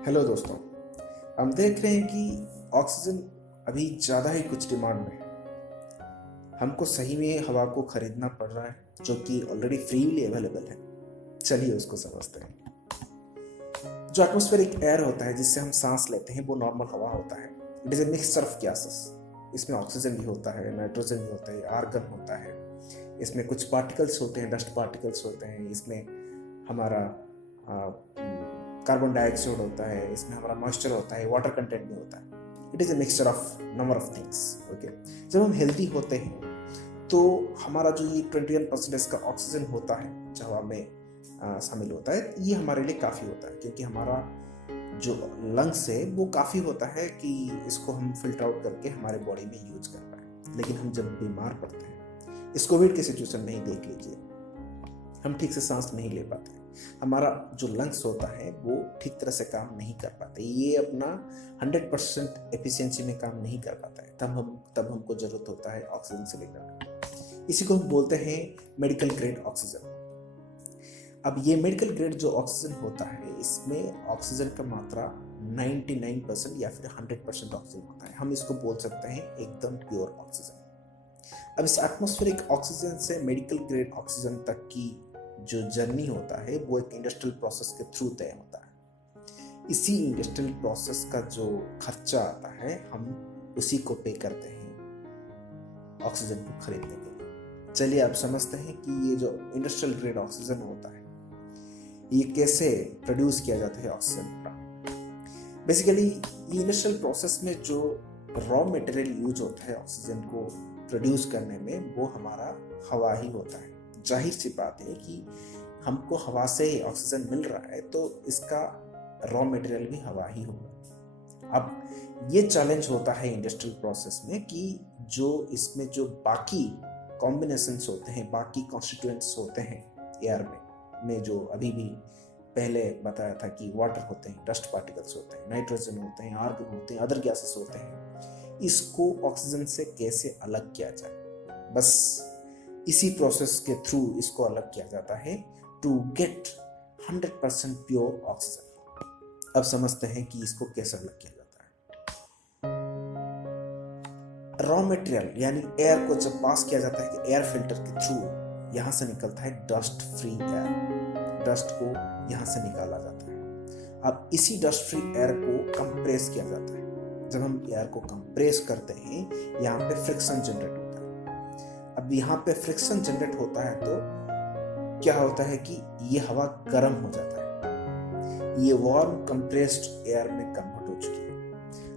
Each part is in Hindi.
हेलो दोस्तों। हम देख रहे हैं कि ऑक्सीजन अभी ज़्यादा ही कुछ डिमांड में है। हमको सही में हवा को खरीदना पड़ रहा है जो कि ऑलरेडी फ्रीली अवेलेबल है। चलिए उसको समझते हैं। जो एटमॉस्फेरिक एयर होता है जिससे हम सांस लेते हैं वो नॉर्मल हवा होता है। It is a mixture of gases. इसमें ऑक्सीजन भी होता है, नाइट्रोजन भी होता है, आर्गन होता है। इसमें कुछ पार्टिकल्स होते हैं, डस्ट पार्टिकल्स होते हैं। इसमें हमारा कार्बन डाइऑक्साइड होता है, इसमें हमारा मॉइस्चर होता है, वाटर कंटेंट भी होता है। It is a mixture of number of things. Okay, जब हम हेल्दी होते हैं तो हमारा जो ये 21% का ऑक्सीजन होता है जो हवा में शामिल होता है, ये हमारे लिए काफ़ी होता है क्योंकि हमारा जो लंग्स है वो काफ़ी होता है कि इसको हम फिल्टर आउट करके हमारे बॉडी में यूज कर पाए। लेकिन हम जब बीमार पड़ते हैं, इस कोविड के सिचुएशन में ही देख लीजिए, हम ठीक से सांस नहीं ले पाते, हमारा जो लंग्स होता है वो ठीक तरह से काम नहीं कर पाते, ये अपना 100% एफिशिएंसी में काम नहीं कर पाता है। तब हमको जरूरत होता है ऑक्सीजन सिलेंडर। इसी को हम बोलते हैं मेडिकल ग्रेड ऑक्सीजन। अब ये मेडिकल ग्रेड जो ऑक्सीजन होता है, इसमें ऑक्सीजन का मात्रा 99% या फिर 100% ऑक्सीजन होता है। हम इसको बोल सकते हैं एकदम प्योर ऑक्सीजन। अब इस एटमॉस्फेरिक ऑक्सीजन से मेडिकल ग्रेड ऑक्सीजन तक की जो जर्नी होता है वो एक इंडस्ट्रियल प्रोसेस के थ्रू तय होता है। इसी इंडस्ट्रियल प्रोसेस का जो खर्चा आता है, हम उसी को पे करते हैं ऑक्सीजन को खरीदने के लिए। चलिए आप समझते हैं कि ये जो इंडस्ट्रियल ग्रेड ऑक्सीजन होता है, ये कैसे प्रोड्यूस किया जाता है ऑक्सीजन। बेसिकली ये इंडस्ट्रियल प्रोसेस में जो रॉ मटेरियल यूज होता है ऑक्सीजन को प्रोड्यूस करने में, वो हमारा हवा ही होता है। जाहिर सी बात है कि हमको हवा से ऑक्सीजन मिल रहा है तो इसका रॉ मटेरियल भी हवा ही होगा। अब ये चैलेंज होता है इंडस्ट्रियल प्रोसेस में कि जो इसमें जो बाकी कॉम्बिनेशंस होते हैं, बाकी कॉन्स्टिट्यूएंट्स होते हैं एयर में जो अभी भी पहले बताया था कि वाटर होते हैं, डस्ट पार्टिकल्स होते हैं, नाइट्रोजन होते हैं, आर्गन होते हैं, अदर गैसेस होते हैं, इसको ऑक्सीजन से कैसे अलग किया जाए। बस इसी प्रोसेस के थ्रू इसको अलग किया जाता है टू गेट 100% प्योर ऑक्सीजन। अब समझते हैं कि इसको कैसे अलग किया जाता है। रॉ मटेरियल यानी एयर को जब पास किया जाता है कि एयर फिल्टर के थ्रू, यहां से निकलता है डस्ट फ्री एयर। डस्ट को यहां से निकाला जाता है। अब इसी डस्ट फ्री एयर को कंप्रेस किया जाता है। जब हम एयर को कंप्रेस करते हैं, यहाँ पे फ्रिक्शन जनरेट होता है। अब यहाँ पे फ्रिक्शन जनरेट होता है तो क्या होता है कि ये हवा गर्म हो जाता है। ये वार्म कंप्रेस्ड एयर में कन्वर्ट हो चुकी है।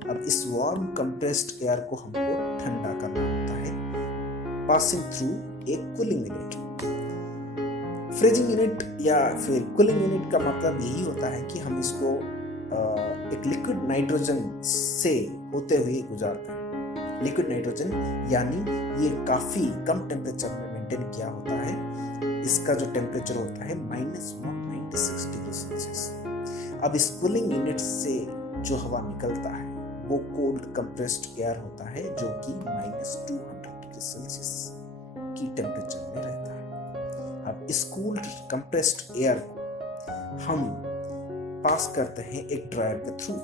अब इस वार्म कंप्रेस्ड एयर को हमको ठंडा करना होता है पासिंग थ्रू एक कूलिंग यूनिट। फ्रीजिंग यूनिट या फिर कूलिंग यूनिट का मतलब यही होता है कि हम इसको एक लिक्विड नाइट्रोजन से होते हुए गुजारते हैं। लिक्विड नाइट्रोजन यानी ये काफी कम टेम्परेचर में मेंटेन किया होता है। इसका जो टेम्परेचर होता है -196 डिग्री सेल्सियस। अब इस कूलिंग यूनिट से जो हवा निकलता है वो कोल्ड कंप्रेस्ड एयर होता है जो कि -200 डिग्री सेल्सियस की टेम्परेचर में रहता है। अब इस कूल्ड कंप्रेस्ड एयर को हम पास करते हैं एक ड्रायर के थ्रू।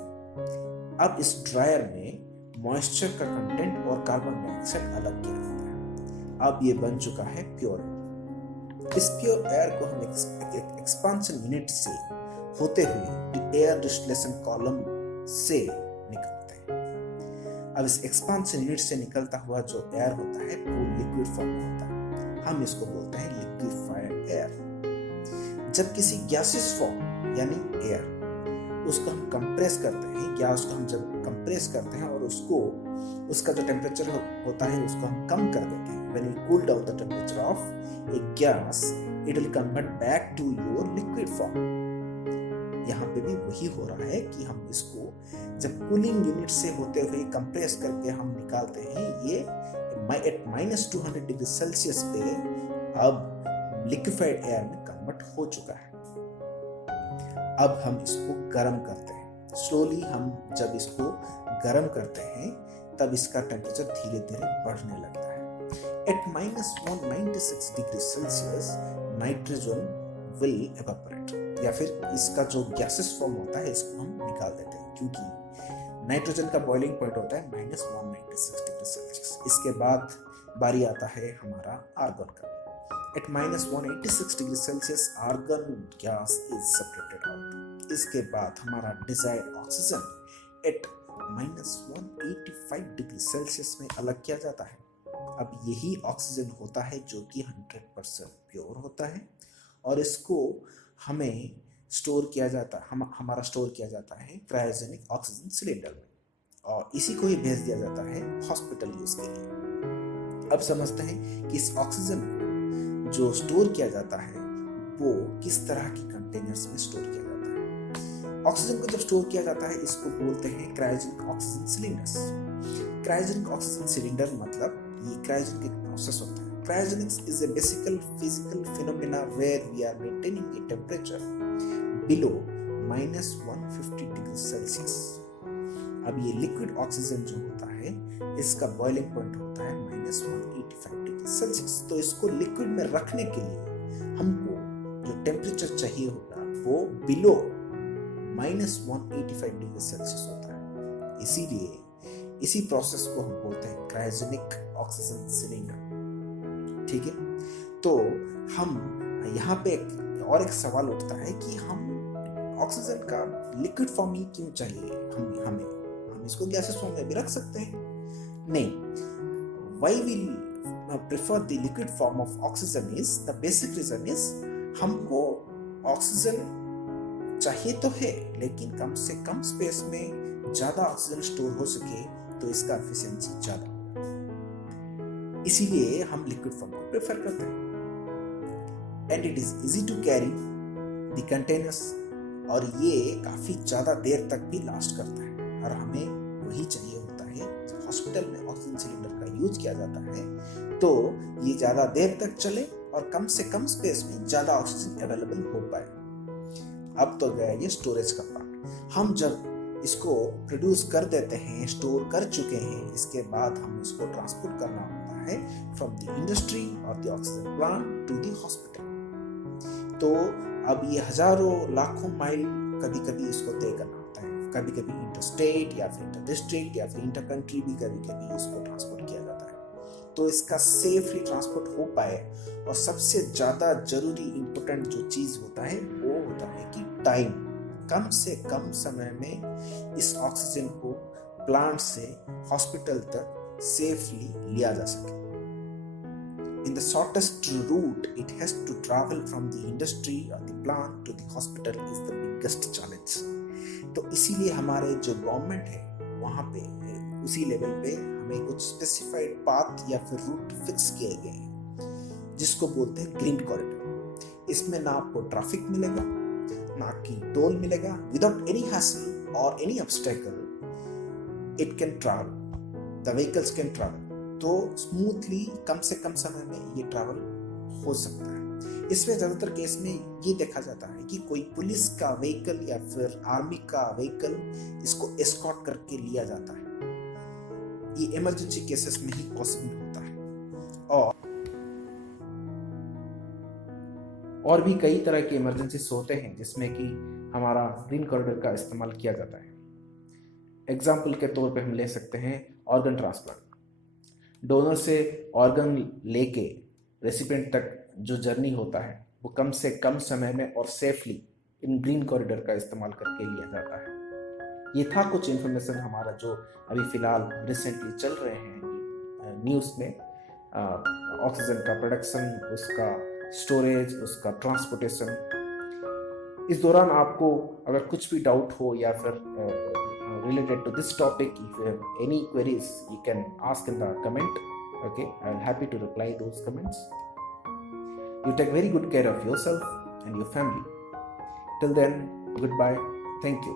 अब इस ड्रायर में मॉइस्चर का कंटेंट और कार्बन डाइऑक्साइड अलग किया जाता है। अब ये बन चुका है प्योर एयर। इस प्योर एयर को हम एक एक्सपांशन यूनिट से होते हुए एयर डिस्टिलेशन कॉलम से निकलते हैं। अब इस एक्सपांशन यूनिट से निकलता हुआ जो एयर होता है वो लिक्विड फॉर्म में होता है। हम इसको बोलते हैं लिक्विफाइड एयर। जब किसी गैसियस फॉर्म यानी एयर उसको हम कंप्रेस करते हैं, गैस को हम जब कंप्रेस करते हैं और उसका जो टेम्परेचर होता है उसको हम कम कर देते हैं, when we cool down the temperature of a gas, it will convert back to your liquid form. यहाँ पे भी वही हो रहा है कि हम इसको जब कूलिंग यूनिट से होते हुए कंप्रेस करके हम निकालते हैं, ये एट -200 डिग्री सेल्सियस पे अब लिक्विफाइड एयर में कन्वर्ट हो चुका है। अब हम इसको गर्म करते हैं। स्लोली हम जब इसको गर्म करते हैं तब इसका टेम्परेचर धीरे धीरे बढ़ने लगता है। At -196 degree Celsius nitrogen will evaporate. या फिर इसका जो गैसेस फॉर्म होता है इसको हम निकाल देते हैं, क्योंकि नाइट्रोजन का बॉइलिंग पॉइंट होता है -196 डिग्री सेल्सियस। इसके बाद बारी आता है हमारा आर्गन का। At -186 degree Celsius argon gas is separated out. इसके बाद हमारा desired oxygen at -185 degree Celsius में अलग किया जाता है। अब यही ऑक्सीजन होता है जो कि 100% प्योर होता है, और इसको हमें स्टोर किया जाता है, हमारा स्टोर किया जाता है क्रायोजेनिक ऑक्सीजन सिलेंडर में, और इसी को ही भेज दिया जाता है हॉस्पिटल यूज के लिए। अब समझते हैं कि इस ऑक्सीजन को जो स्टोर किया जाता है वो किस तरह की कंटेनर्स में स्टोर किया जाता है। ऑक्सीजन को जब स्टोर किया जाता है इसको बोलते हैं cryogenic oxygen cylinders. Cryogenic oxygen cylinder मतलब ये क्रायोजेनिक एक प्रोसेस होता है। Cryogenics is a basic physical phenomena where we are maintaining a temperature below -150 degree Celsius. अब ये लिक्विड ऑक्सीजन जो होता है इसका बॉइलिंग पॉइंट होता है -185 डिग्री सेल्सियस। तो इसको लिक्विड में रखने के लिए हमको जो टेम्परेचर चाहिए होगा वो बिलो -185 डिग्री सेल्सियस होता है। इसीलिए इसी प्रोसेस को हम बोलते हैं क्रायोजेनिक ऑक्सीजन सिलेंडर। ठीक है, तो हम यहाँ पे और एक सवाल उठता है कि हम ऑक्सीजन का लिक्विड फॉर्म ही क्यों चाहिए हम इसको गैसेस फॉर्म में भी रख सकते हैं। नहीं, why we prefer the liquid form of oxygen is the basic reason is हमको ऑक्सीजन चाहिए तो है, लेकिन कम से कम स्पेस में ज्यादा ऑक्सीजन स्टोर हो सके तो इसका एफिशिएंसी ज्यादा, इसीलिए हम लिक्विड फॉर्म को प्रेफर करते हैं। And it is easy to carry the containers, और ये काफी ज्यादा देर तक भी लास्ट करता है, और हमें वही चाहिए होता है। जब हॉस्पिटल में ऑक्सीजन सिलेंडर का यूज किया जाता है तो ये ज्यादा देर तक चले और कम से कम स्पेस में ज्यादा ऑक्सीजन अवेलेबल हो पाए। अब तो गया ये स्टोरेज का पार्ट। हम जब इसको प्रोड्यूस कर देते हैं, स्टोर कर चुके हैं, इसके बाद हम इसको ट्रांसपोर्ट करना होता है फ्रॉम द इंडस्ट्री और the oxygen plant to the hospital. तो अब ये हजारों लाखों माइल कभी कभी इसको तय करना होता है, कभी कभी इंटर स्टेट या फिर इंटर डिस्ट्रिक्ट या फिर इंटर कंट्री भी कभी कभी इसको ट्रांसपोर्ट किया जाता है। तो इसका सेफली ट्रांसपोर्ट हो पाए, और सबसे ज्यादा जरूरी इंपॉर्टेंट जो चीज होता है वो होता है कि टाइम, कम से कम समय में इस ऑक्सीजन को प्लांट से हॉस्पिटल तक सेफली लिया जा सके। In the shortest route it has to travel from the industry or the plant to the hospital is the biggest challenge. तो इसीलिए हमारे जो गवर्नमेंट है वहाँ पे उसी लेवल पे हमें कुछ स्पेसिफाइड पाथ या फिर रूट फिक्स किए गए हैं, जिसको बोलते हैं ग्रीन कॉरिडोर। इसमें ना आपको ट्रैफिक मिलेगा, ना कि टोल मिलेगा। विदाउट एनी हैसल और any obstacle it can travel, the vehicles can travel. तो स्मूथली कम से कम समय में ये ट्रैवल हो सकता है। इसमें ज़्यादातर केस में ये देखा जाता है कि कोई पुलिस का व्हीकल या फिर आर्मी का व्हीकल इसको एस्कॉर्ट करके लिया जाता है। ये इमरजेंसी केसेस में ही पॉसिबल होता है। और भी कई तरह के इमरजेंसीज होते हैं जिसमें कि हमारा ग्रीन कॉरिडोर का इस्तेमाल किया जाता है। एग्जाम्पल के तौर पे हम ले सकते हैं ऑर्गन ट्रांसप्लांट। डोनर से ऑर्गन लेके रेसिपिएंट तक जो जर्नी होता है वो कम से कम समय में और सेफली इन ग्रीन कॉरिडोर का इस्तेमाल करके लिया जाता है। ये था कुछ इन्फॉर्मेशन हमारा जो अभी फिलहाल रिसेंटली चल रहे हैं न्यूज़ में। ऑक्सीजन का प्रोडक्शन, उसका स्टोरेज, उसका ट्रांसपोर्टेशन। इस दौरान आपको अगर कुछ भी डाउट हो या फिर related to this topic, if you have any queries you can ask in the comment. Okay, I'll happy to reply those comments. You take very good care of yourself and your family. Till then, goodbye. Thank you.